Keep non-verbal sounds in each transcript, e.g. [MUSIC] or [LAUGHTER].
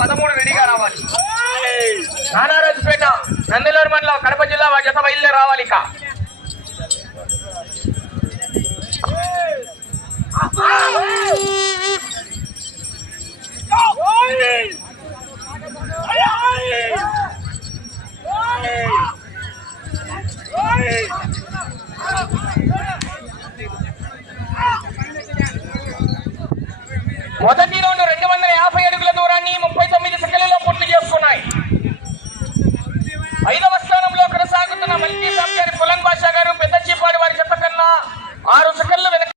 పదమూడు విడిగా రావాలి. నానారాజుపేట నందిలూరు మండలం కడప జిల్లా జత బయలుదేరి రావాలి ఇక. మొదటి రౌండ్ రెండు వందల యాభై అడుగుల దూరాన్ని ముప్పై తొమ్మిది సెకండ్లలో పూర్తి చేసుకున్నాయి ఐదవ స్థానంలో కొనసాగుతున్న మల్టీ సాబ్ గారి పులన్ బాషా గారు పెద్ద చీపాడు వారి చెత్త కన్నా ఆరు సెకండ్లు వెనక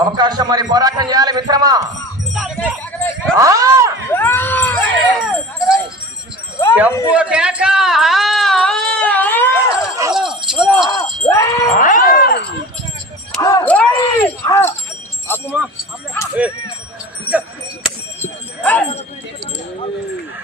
అవకాశం మరి పోరాటం చేయాలి మిత్రమా? ఆ! చెప్పు కేక ఆ! రెండవ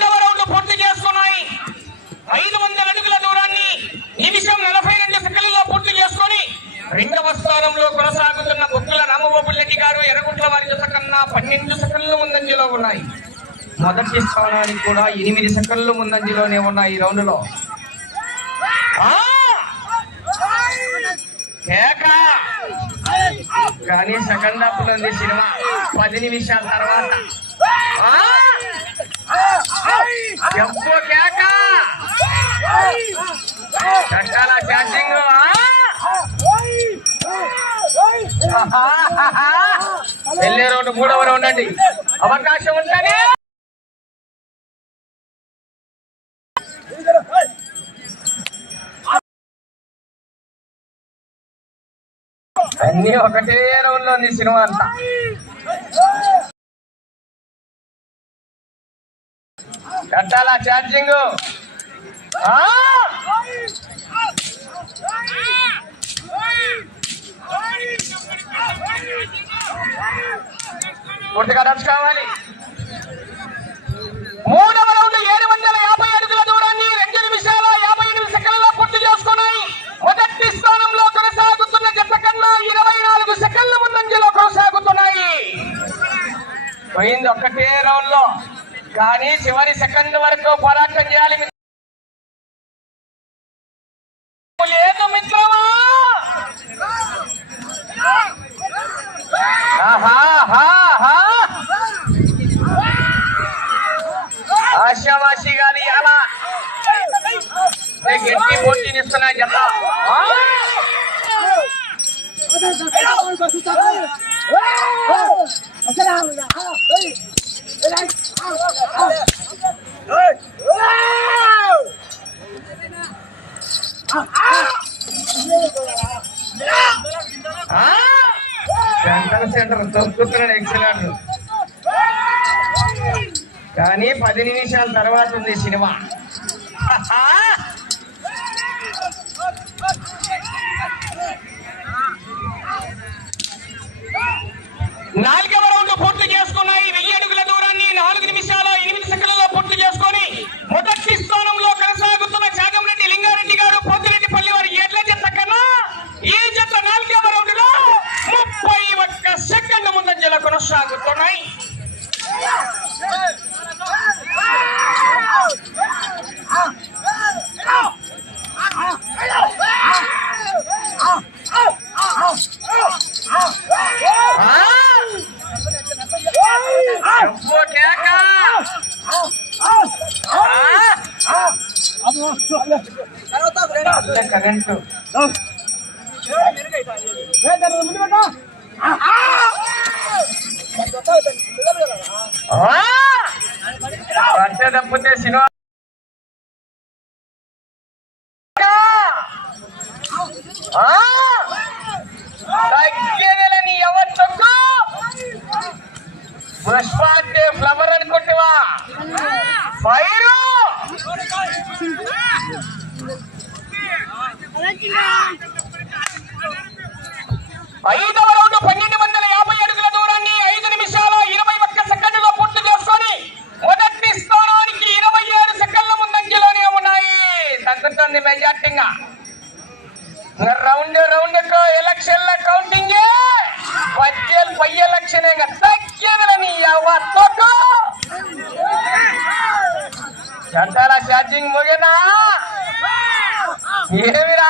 రౌండ్ పూర్తి చేసుకున్నాయి ఐదు వందల అడుగుల దూరాన్ని నిమిషం నలభై రెండు సెకండ్లలో పూర్తి చేసుకొని రెండవ స్థానంలో కొనసాగుతున్న బొత్తుల రామబాబు రెడ్డి గారు ఎర్రగుంట్ల వారి జత కన్నా పన్నెండు సెకండ్లు ముందంజలో ఉన్నాయి మొదటి స్థానానికి కూడా ఎనిమిది సెకండ్లు ముందంజలోనే ఉన్నాయి ఈ రౌండ్లో కానీ సెకండ్ హాఫ్లో ఉంది సినిమా. పది నిమిషాల తర్వాత. ఆ! కేక! చట్టాల ఛార్జింగ్ వెళ్ళే రౌండ్ మూడవ రౌండ్ అండి. అవకాశం ఉంటేనే అన్ని ఒకటే రౌండ్లో ఉంది సినిమా అంతా. కట్టాలా ఛార్జింగ్? ఆ! పూర్తిగా రన్స్ కావాలి. మూడవ రౌండ్ ఏడు జత ఇరవై నాలుగు సెకండ్ల ముందంజలో కొనసాగుతున్నాయి. పోయింది ఒక్కటే రౌండ్లో. కానీ చివరి సెకండ్ వరకు పోరాటం చేయాలి. సెంటర్ సెంటర్ తొక్కుతున్నాడు ఎక్సలెంట్ కానీ పది నిమిషాల తర్వాత ఉంది సినిమా. కరెంటు. వర్ష తప్పితే సినిమా గంటల ఛార్జింగ్ ముగినా? ఏమిరా?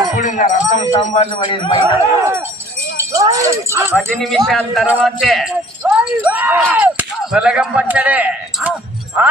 ఇప్పుడు ఇంకా రసం సాంబార్లు పడేది బయట పది నిమిషాల తర్వాతే బలగం పచ్చడే ఆ!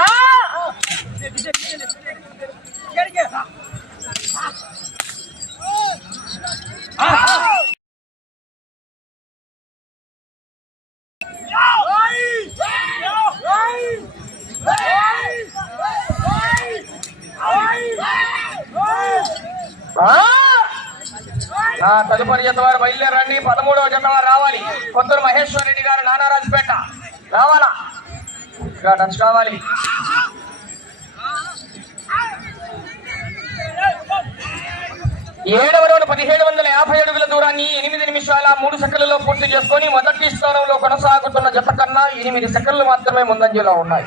తదుపరి జత వారు బయలుదేరండి. పదమూడవ జత వారు రావాలి. కొత్తూరు మహేశ్వర్ రెడ్డి గారు నానారాజుపేట. రావాలా? ఇంకా టచ్ కావాలి. ఏడవ రోజు పదిహేడు వందల యాభై అడుగుల దూరాన్ని ఎనిమిది నిమిషాల మూడు సెకండ్లలో పూర్తి చేసుకొని మొదటి స్థానంలో కొనసాగుతున్న జత కన్నా ఎనిమిది సెకండ్లు మాత్రమే ముందంజలో ఉన్నాయి.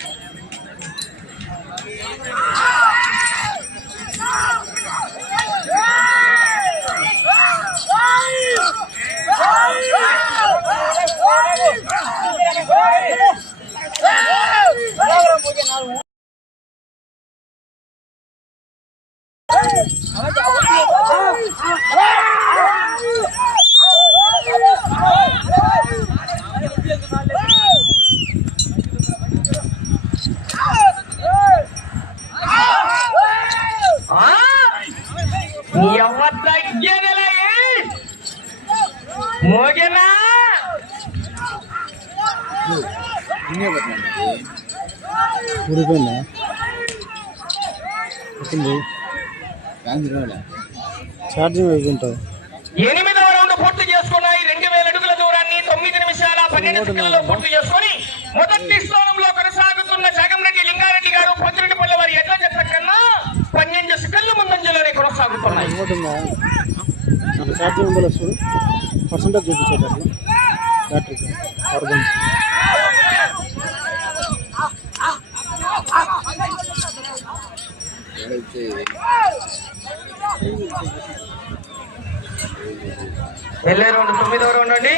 మోగేనా వచ్చింది. ఛార్జింగ్ అయిపోయింటుంది ఎనిమిదవ రౌండ్ పూర్తి చేసుకున్నాయి. రెండు వేల అడుగుల దూరాన్ని తొమ్మిది నిమిషాల పన్నెండు సెకండ్లలో పూర్తి చేసుకొని మొదటి స్థానంలో కొనసాగుతున్న జగంరెడ్డి లింగారెడ్డి గారు పొద్దురెడ్డిపల్లి వారి ఎడ్ల జత కన్నా పన్నెండు సెకండ్ల ముందంజలోనే కొనసాగుతున్నాయి. ఛార్జింగ్ పర్సంటేజ్ చూపించారు బ్యాటరీ కార్బన్ వెళ్ళే తొమ్మిదో రౌండ్ అండి.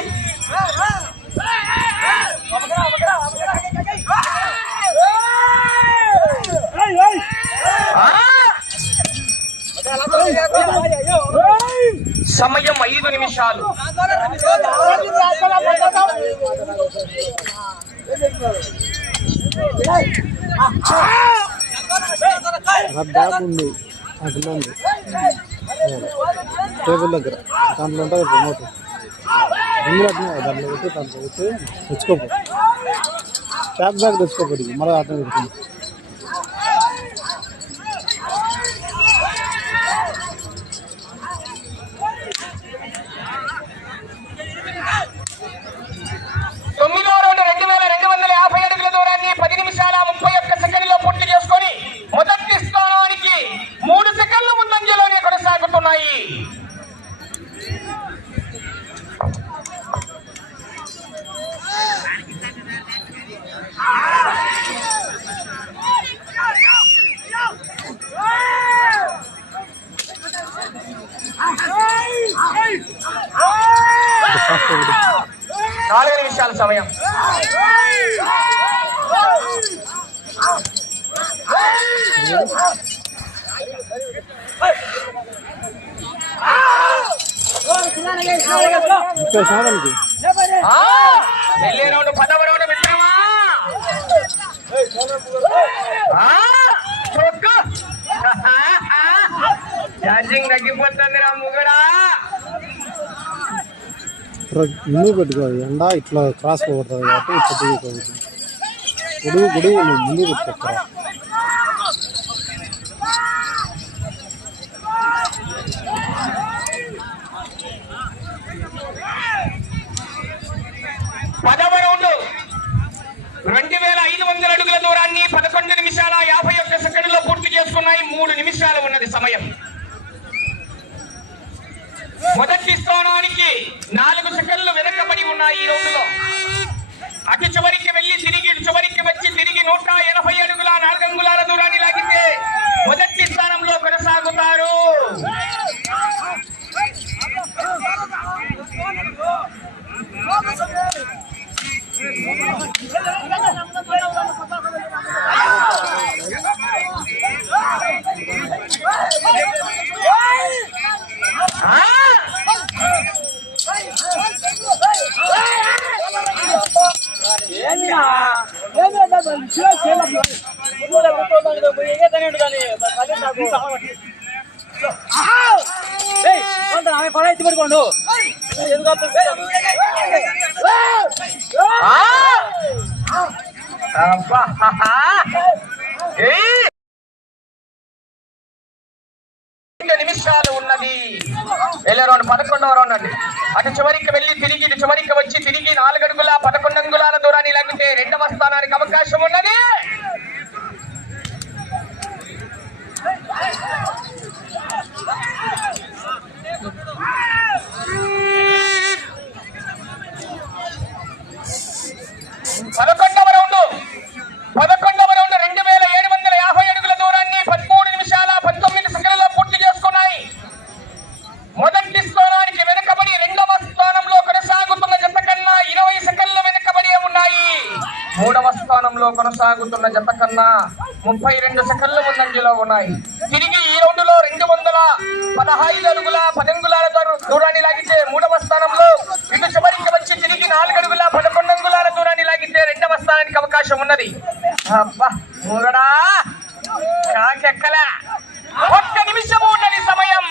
సమయం ఐదు నిమిషాలు. బ్యాగ్ ఉంది. అందులో ఉంది టేబుల్ దగ్గర. దాంట్లో ఉంటుంది రిమోట్ ఇందులో అట్లా దాంట్లో పెట్టి దాంట్లో పెట్టి తెచ్చుకోకూడదు ట్యాప్ బ్యాగ్ తెచ్చుకోకూడదు మళ్ళీ అర్థం పెడుతుంది సమయం. ఆ, వెళ్ళే రౌండ్ పదవ రౌండ్ మిత్రమా [LAUGHS] ఛార్జింగ్ తగ్గిపోతుంది రాము ముందు పెట్టుకో ఎండ ఇట్లా క్రాస్ పోగొడుతుంది కాబట్టి ఇట్లా దిగుకోవచ్చు గొడుగు గొడుగు నువ్వు ముందు పెట్టుకోరా పదవ రౌండ్ రెండు వేల ఐదు వందల అడుగుల దూరాన్ని పదకొండు నిమిషాల యాభై ఒక్క సెకండ్లో పూర్తి చేసుకున్నాయి. మూడు నిమిషాలు ఉన్నది సమయం. మొదటి స్థానానికి నాలుగు సెకండ్లు వెనకబడి ఉన్నాయి ఈ రోజులో అటు చివరికి వెళ్ళి తిరిగి చివరికి వచ్చి తిరిగి నూట ఎనభై అడుగుల నాలుగు దూరాన్ని లాగితే మొదటి స్థానంలో కొనసాగుతారు. వెళ్ళే రౌండ్ పదకొండవ రౌండ్ అండి. అటు చివరికి వెళ్ళి తిరిగి ఇటు చివరికి వచ్చి తిరిగి నాలుగడుగుల పదకొండు అంగుళాల దూరాన్ని లాగితే రెండవ స్థానానికి అవకాశం ఉన్నది. కొనసాగుతున్న జత కన్నా ముప్పై రెండు సెకండ్లు ముందంజలో ఉన్నాయి. తిరిగి ఈ రౌండ్లో రెండు వందల పదహైదు అడుగుల పదంగులాల దూరాన్ని లాగితే మూడవ స్థానంలో ఇటు చివరికి వచ్చి తిరిగి నాలుగు అడుగుల పదకొండు అంగుళాల దూరాన్ని లాగితే రెండవ స్థానానికి అవకాశం ఉన్నది అబ్బా మూగడా కాకెక్కలా ఒక్క నిమిషం ఉన్నది సమయం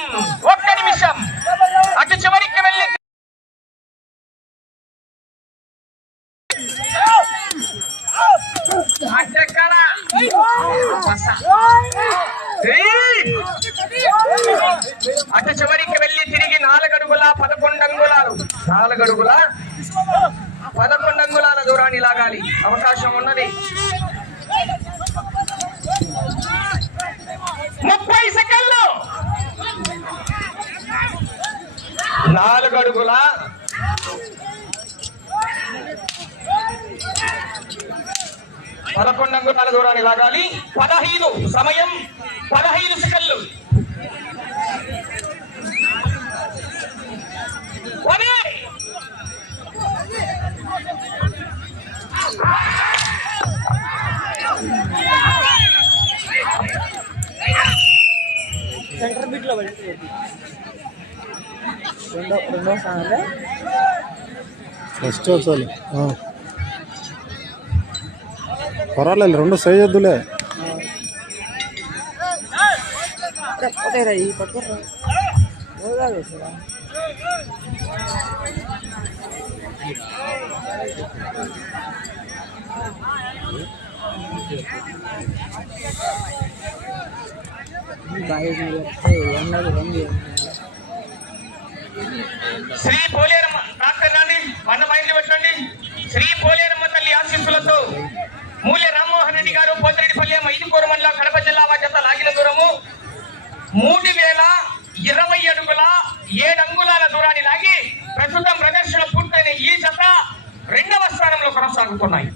ఒక్క నిమిషం అటు చివరికి వెళ్ళి అటెక్కలా. పస. ఏయ్! అటు చివరికి వెళ్ళి తిరిగి నాలుగడుగుల పదకొండు అంగుళాలు నాలుగడుగుల పదకొండు అంగుళాల దూరాన్ని లాగాలి అవకాశం ఉన్నది ముప్పై సెకండ్లు నాలుగు అడుగుల పదకొండు అంగుళాల దూరాన్ని లాగాలి. పదహైదు సమయం పదహైదు సెకండ్లు. సెంటర్ బిట్లో రెండో రెండో స్థానంలో ఫస్ట్ వచ్చాలి పర్వాలేదు రెండు సైజ్ వద్దులే పోతాయిరా ఈ పట్టుకోరా ఎవరు కాదు అసలు. బాగా ఎండలు రంగు శ్రీ పోలేరమ్మ డాక్టర్ రాండి వంద మైండ్లు పెట్టండి శ్రీ పోలేరమ్మ తల్లి ఆశీస్సులతో మూల్య రామ్మోహన్ రెడ్డి గారు పోతిరెడ్డిపల్లి మైదుకూరు మండలం కడప జిల్లా వాద్యత లాగిన దూరము. మూడు వేల ఇరవై అడుగుల ఏడు అంగుళాల దూరాన్ని లాగి ప్రస్తుతం ప్రదర్శన పూర్తయిన ఈ జత రెండవ స్థానంలో కొనసాగుతున్నాయి.